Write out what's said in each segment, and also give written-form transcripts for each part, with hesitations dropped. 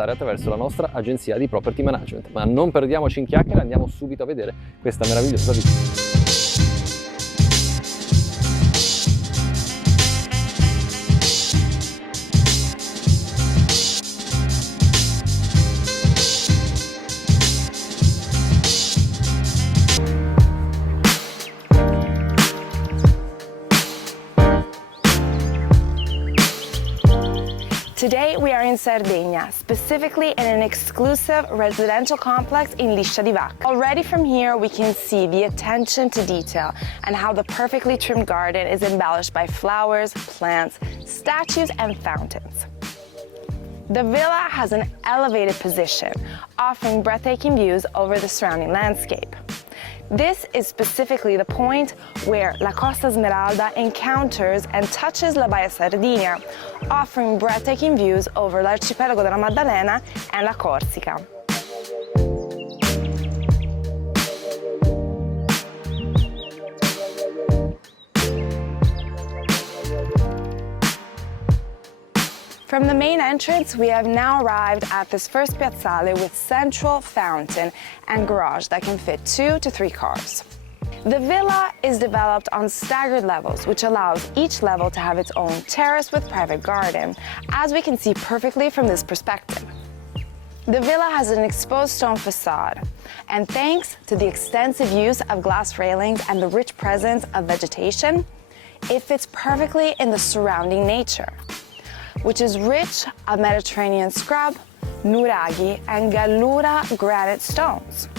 prenotare attraverso la nostra agenzia di property management. Ma non perdiamoci in chiacchiere, andiamo subito a vedere questa meravigliosa vista. Today we are in Sardinia, specifically in an exclusive residential complex in Liscia di Vac. Already from here we can see the attention to detail and how the perfectly trimmed garden is embellished by flowers, plants, statues and fountains. The villa has an elevated position, offering breathtaking views over the surrounding landscape. This is specifically the point where La Costa Smeralda encounters and touches La Baia Sardinia, offering breathtaking views over l'arcipelago della Maddalena and La Corsica. From the main entrance, we have now arrived at this first piazzale with central fountain and garage that can fit 2 to 3 cars. The villa is developed on staggered levels, which allows each level to have its own terrace with private garden, as we can see perfectly from this perspective. The villa has an exposed stone facade, and thanks to the extensive use of glass railings and the rich presence of vegetation, it fits perfectly in the surrounding nature, which is rich of Mediterranean scrub, nuraghi, and gallura granite stones.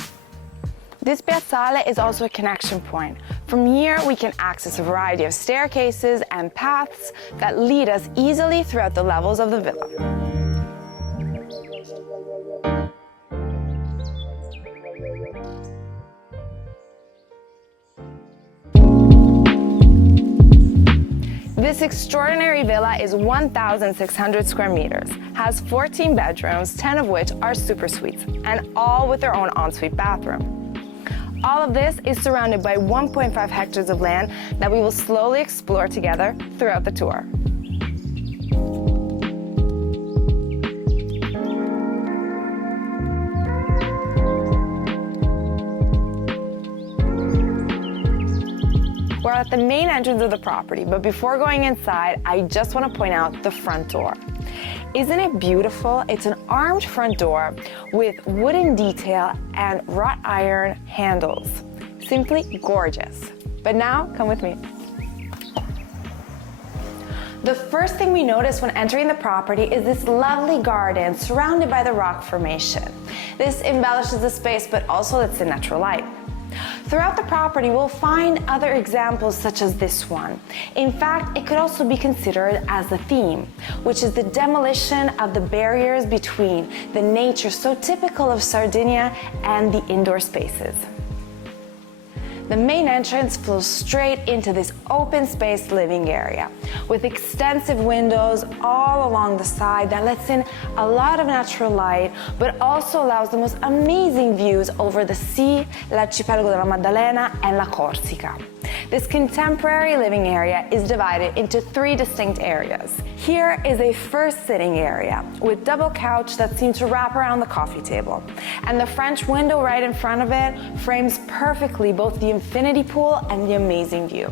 This piazzale is also a connection point. From here, we can access a variety of staircases and paths that lead us easily throughout the levels of the villa. This extraordinary villa is 1,600 square meters, has 14 bedrooms, 10 of which are super suites, and all with their own ensuite bathroom. All of this is surrounded by 1.5 hectares of land that we will slowly explore together throughout the tour. We're at the main entrance of the property, but before going inside, I just want to point out the front door. Isn't it beautiful? It's an armed front door with wooden detail and wrought iron handles. Simply gorgeous. But now, come with me. The first thing we notice when entering the property is this lovely garden surrounded by the rock formation. This embellishes the space, but also lets in natural light. Throughout the property, we'll find other examples such as this one. In fact, it could also be considered as a theme, which is the demolition of the barriers between the nature so typical of Sardinia and the indoor spaces. The main entrance flows straight into this open space living area with extensive windows all along the side that lets in a lot of natural light, but also allows the most amazing views over the sea, l'arcipelago della Maddalena and La Corsica. This contemporary living area is divided into 3 distinct areas. Here is a first sitting area with double couch that seems to wrap around the coffee table. And the French window right in front of it frames perfectly both the infinity pool and the amazing view.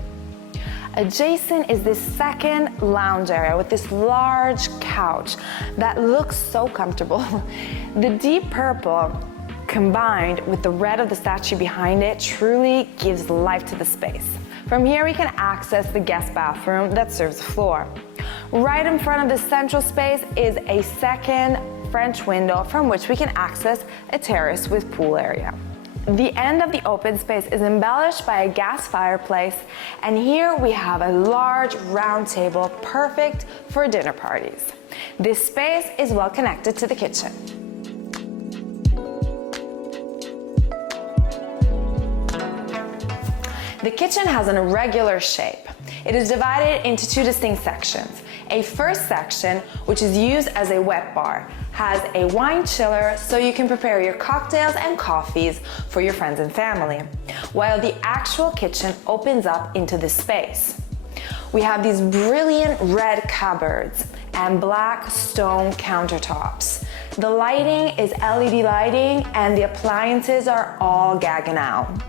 Adjacent is this second lounge area with this large couch that looks so comfortable. The deep purple combined with the red of the statue behind it truly gives life to the space. From here we can access the guest bathroom that serves the floor. Right in front of the central space is a second French window from which we can access a terrace with pool area. The end of the open space is embellished by a gas fireplace, and here we have a large round table perfect for dinner parties. This space is well connected to the kitchen. The kitchen has an irregular shape. It is divided into 2 distinct sections. A first section, which is used as a wet bar, has a wine chiller so you can prepare your cocktails and coffees for your friends and family, while the actual kitchen opens up into this space. We have these brilliant red cupboards and black stone countertops The lighting is LED lighting and the appliances are all Gaggenau.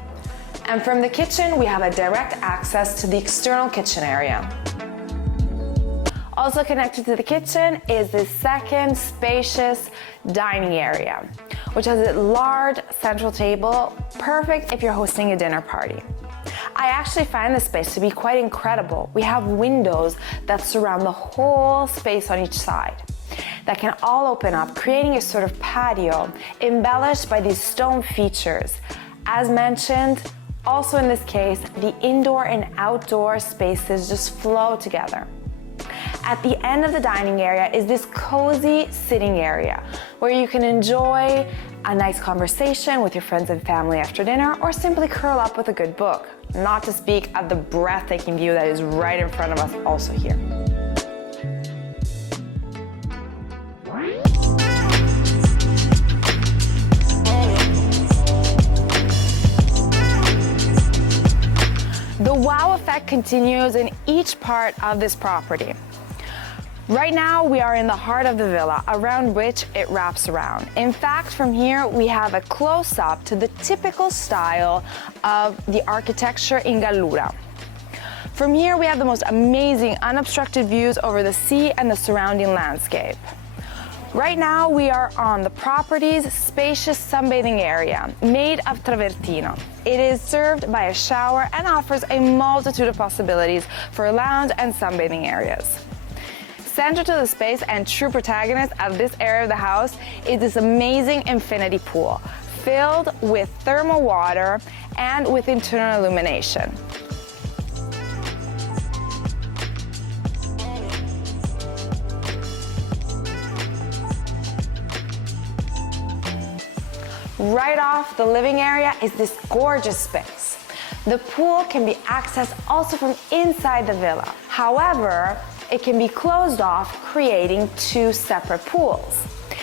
And from the kitchen, we have a direct access to the external kitchen area. Also connected to the kitchen is this second spacious dining area, which has a large central table, perfect if you're hosting a dinner party. I actually find this space to be quite incredible. We have windows that surround the whole space on each side that can all open up, creating a sort of patio embellished by these stone features. As mentioned, also in this case, the indoor and outdoor spaces just flow together. At the end of the dining area is this cozy sitting area where you can enjoy a nice conversation with your friends and family after dinner, or simply curl up with a good book, not to speak of the breathtaking view that is right in front of us also here. The wow effect continues in each part of this property. Right now, we are in the heart of the villa, around which it wraps around. In fact, from here, we have a close-up to the typical style of the architecture in Gallura. From here, we have the most amazing unobstructed views over the sea and the surrounding landscape. Right now, we are on the property's spacious sunbathing area, made of travertino. It is served by a shower and offers a multitude of possibilities for lounge and sunbathing areas. Central to the space and true protagonist of this area of the house is this amazing infinity pool, filled with thermal water and with internal illumination. Right off the living area is this gorgeous space. The pool can be accessed also from inside the villa. However, it can be closed off, creating two separate pools.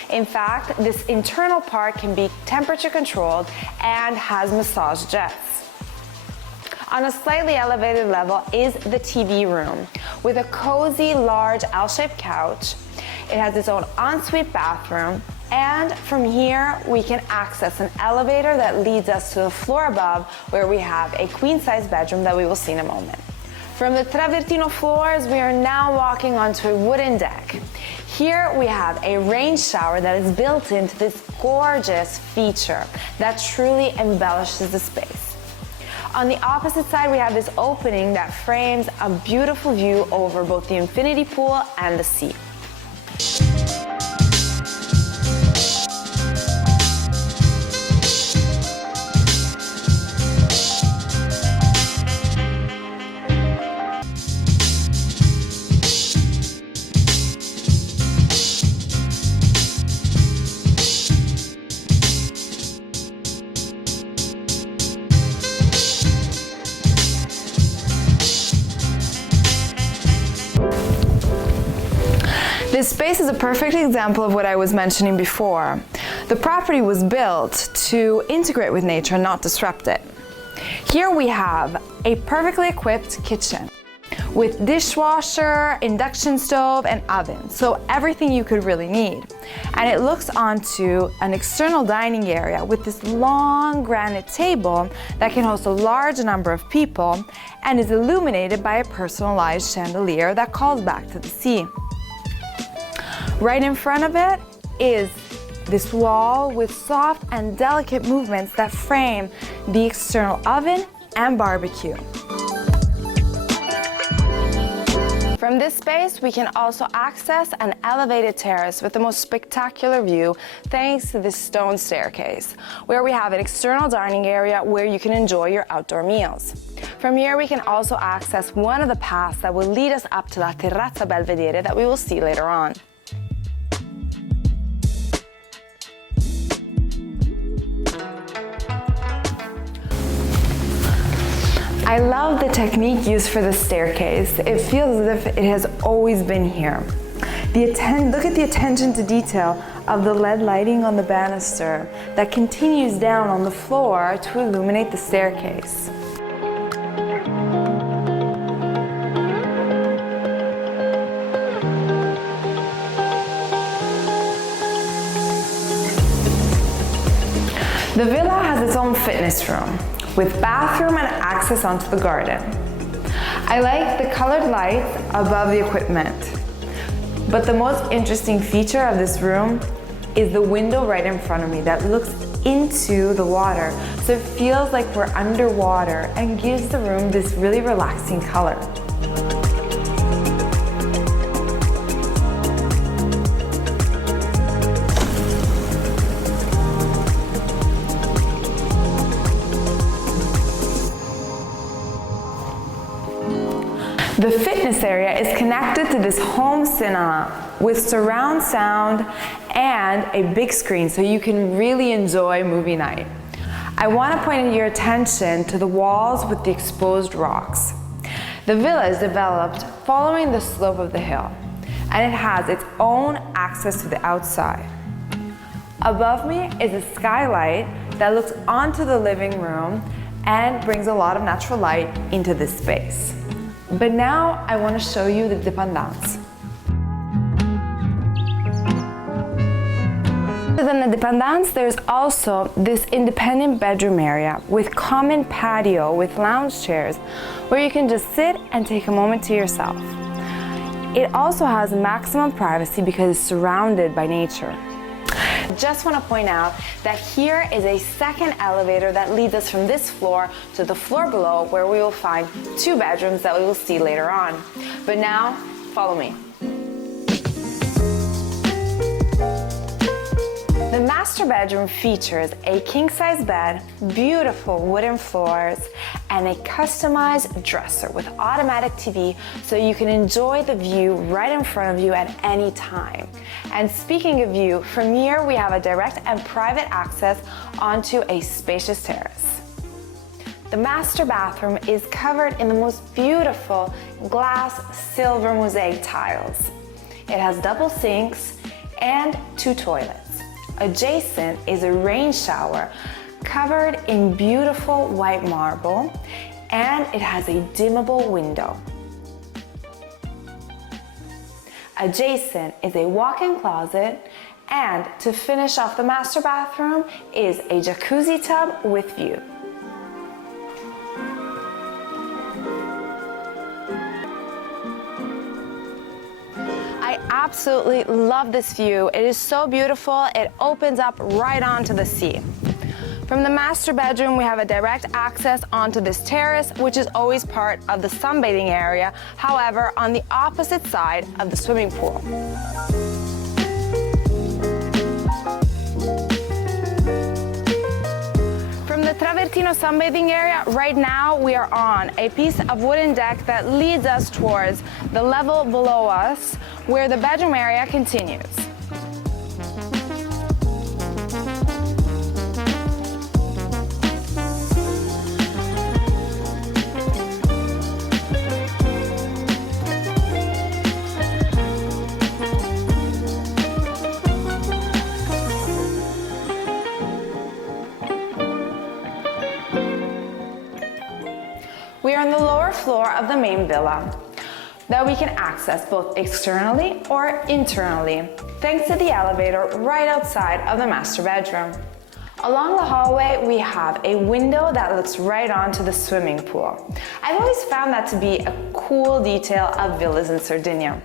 In fact, this internal part can be temperature controlled and has massage jets. On a slightly elevated level is the TV room with a cozy, large L-shaped couch. It has its own ensuite bathroom, and from here we can access an elevator that leads us to the floor above, where we have a queen-size bedroom that we will see in a moment. From the travertino floors, we are now walking onto a wooden deck. Here we have a rain shower that is built into this gorgeous feature that truly embellishes the space. On the opposite side, we have this opening that frames a beautiful view over both the infinity pool and the sea. This space is a perfect example of what I was mentioning before. The property was built to integrate with nature, not disrupt it. Here we have a perfectly equipped kitchen with dishwasher, induction stove, and oven, so everything you could really need. And it looks onto an external dining area with this long granite table that can host a large number of people and is illuminated by a personalized chandelier that calls back to the sea. Right in front of it is this wall with soft and delicate movements that frame the external oven and barbecue. From this space, we can also access an elevated terrace with the most spectacular view thanks to this stone staircase, where we have an external dining area where you can enjoy your outdoor meals. From here, we can also access one of the paths that will lead us up to La Terrazza Belvedere that we will see later on. I love the technique used for the staircase. It feels as if it has always been here. Look at the attention to detail of the LED lighting on the banister that continues down on the floor to illuminate the staircase. The villa has its own fitness room with bathroom and access onto the garden. I like the colored lights above the equipment. But the most interesting feature of this room is the window right in front of me that looks into the water, so it feels like we're underwater and gives the room this really relaxing color. The fitness area is connected to this home cinema with surround sound and a big screen so you can really enjoy movie night. I want to point your attention to the walls with the exposed rocks. The villa is developed following the slope of the hill, and it has its own access to the outside. Above me is a skylight that looks onto the living room and brings a lot of natural light into this space. But now I want to show you the dépendance. Other than the dépendance, there's also this independent bedroom area with common patio with lounge chairs where you can just sit and take a moment to yourself. It also has maximum privacy because it's surrounded by nature. I just want to point out that here is a second elevator that leads us from this floor to the floor below, where we will find 2 bedrooms that we will see later on. But now, follow me. The master bedroom features a king-size bed, beautiful wooden floors, and a customized dresser with automatic TV so you can enjoy the view right in front of you at any time. And speaking of view, from here we have a direct and private access onto a spacious terrace. The master bathroom is covered in the most beautiful glass silver mosaic tiles. It has double sinks and 2 toilets. Adjacent is a rain shower covered in beautiful white marble, and it has a dimmable window. Adjacent is a walk-in closet, and to finish off the master bathroom is a jacuzzi tub with view. I absolutely love this view. It is so beautiful. It opens up right onto the sea. From the master bedroom, we have a direct access onto this terrace, which is always part of the sunbathing area, however, on the opposite side of the swimming pool. From the Travertino sunbathing area, right now we are on a piece of wooden deck that leads us towards the level below us, where the bedroom area continues. We are on the lower floor of the main villa that we can access both externally or internally, thanks to the elevator right outside of the master bedroom. Along the hallway, we have a window that looks right onto the swimming pool. I've always found that to be a cool detail of villas in Sardinia.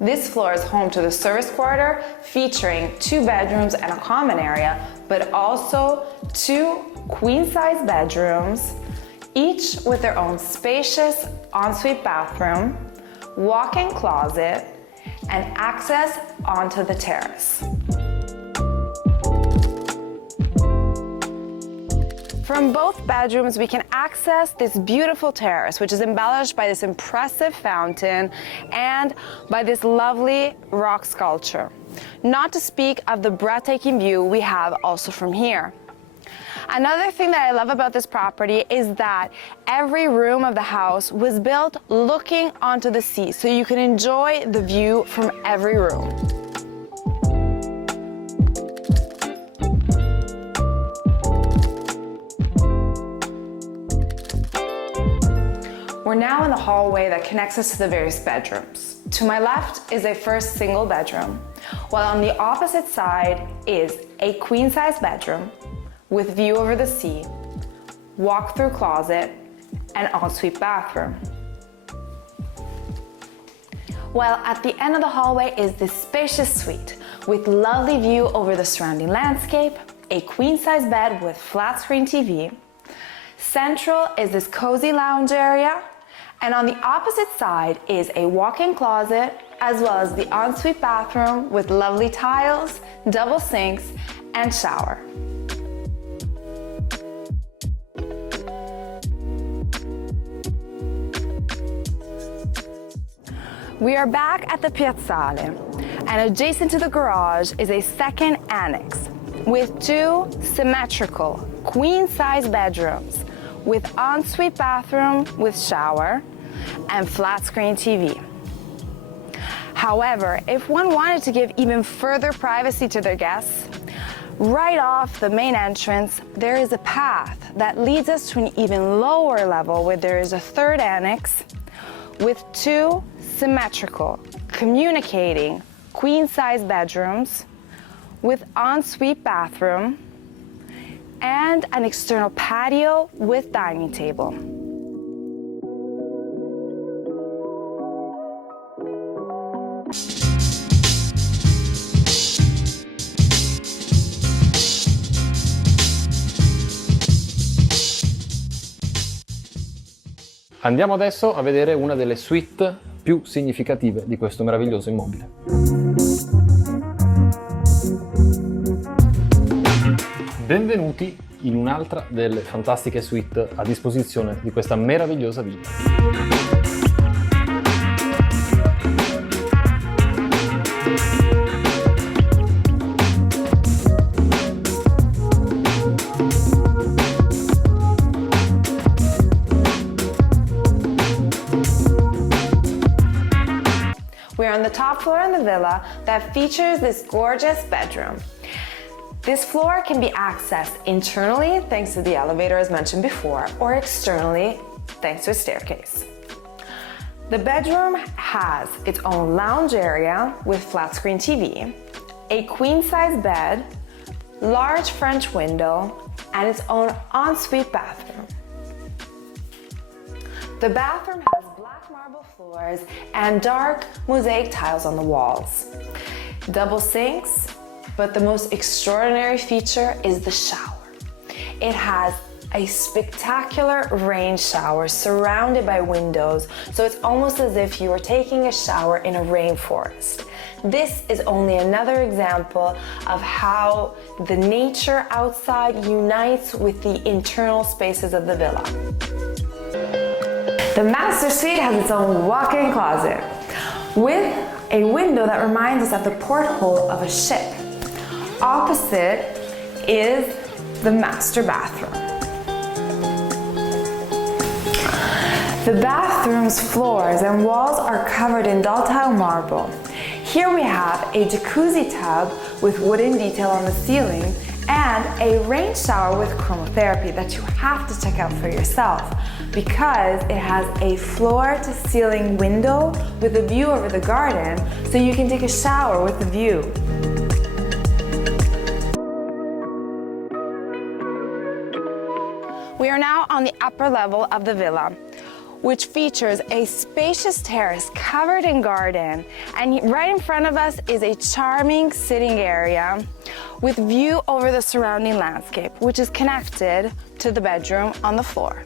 This floor is home to the service quarter, featuring 2 bedrooms and a common area, but also 2 queen-size bedrooms, each with their own spacious ensuite bathroom, walk-in closet, and access onto the terrace. From both bedrooms, we can access this beautiful terrace, which is embellished by this impressive fountain and by this lovely rock sculpture. Not to speak of the breathtaking view we have also from here. Another thing that I love about this property is that every room of the house was built looking onto the sea, so you can enjoy the view from every room. We're now in the hallway that connects us to the various bedrooms. To my left is a first single bedroom, while on the opposite side is a queen-size bedroom, with view over the sea, walk-through closet, and ensuite bathroom. While at the end of the hallway is this spacious suite with lovely view over the surrounding landscape, a queen-size bed with flat screen TV. Central is this cozy lounge area, and on the opposite side is a walk-in closet as well as the ensuite bathroom with lovely tiles, double sinks, and shower. We are back at the piazzale, and adjacent to the garage is a second annex with two symmetrical queen-size bedrooms with ensuite bathroom with shower and flat screen TV. However, if one wanted to give even further privacy to their guests, right off the main entrance, there is a path that leads us to an even lower level where there is a third annex with two symmetrical, communicating queen-size bedrooms with ensuite bathroom and an external patio with dining table. Andiamo adesso a vedere una delle suite più significative di questo meraviglioso immobile. Benvenuti in un'altra delle fantastiche suite a disposizione di questa meravigliosa villa. We are on the top floor in the villa that features this gorgeous bedroom. This floor can be accessed internally thanks to the elevator as mentioned before, or externally thanks to a staircase. The bedroom has its own lounge area with flat screen TV, a queen-size bed, large French window, and its own ensuite bathroom. The bathroom has black marble floors and dark mosaic tiles on the walls. Double sinks, but the most extraordinary feature is the shower. It has a spectacular rain shower surrounded by windows, so it's almost as if you were taking a shower in a rainforest. This is only another example of how the nature outside unites with the internal spaces of the villa. The master suite has its own walk-in closet with a window that reminds us of the porthole of a ship. Opposite is the master bathroom. The bathroom's floors and walls are covered in dull-tile marble. Here we have a jacuzzi tub with wooden detail on the ceiling and a rain shower with chromotherapy that you have to check out for yourself because it has a floor-to-ceiling window with a view over the garden so you can take a shower with the view. We are now on the upper level of the villa, which features a spacious terrace covered in garden, and right in front of us is a charming sitting area with view over the surrounding landscape, which is connected to the bedroom on the floor.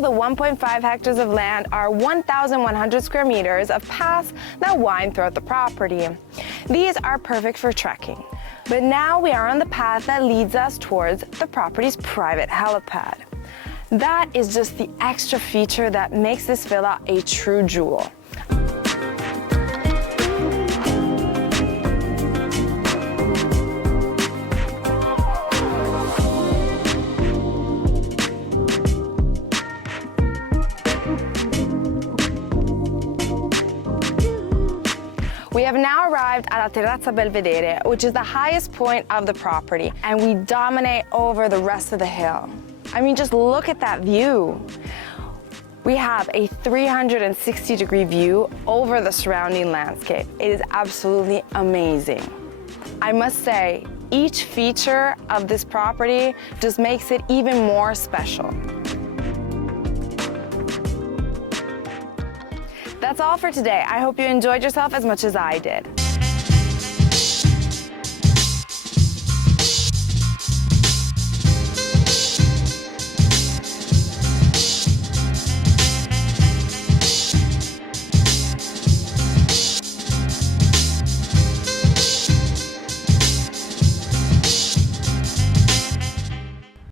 The 1.5 hectares of land are 1,100 square meters of paths that wind throughout the property. These are perfect for trekking. But now we are on the path that leads us towards the property's private helipad. That is just the extra feature that makes this villa a true jewel. We have now arrived at La Terrazza Belvedere, which is the highest point of the property, and we dominate over the rest of the hill. I mean, just look at that view. We have a 360-degree view over the surrounding landscape. It is absolutely amazing. I must say, each feature of this property just makes it even more special. That's all for today. I hope you enjoyed yourself as much as I did.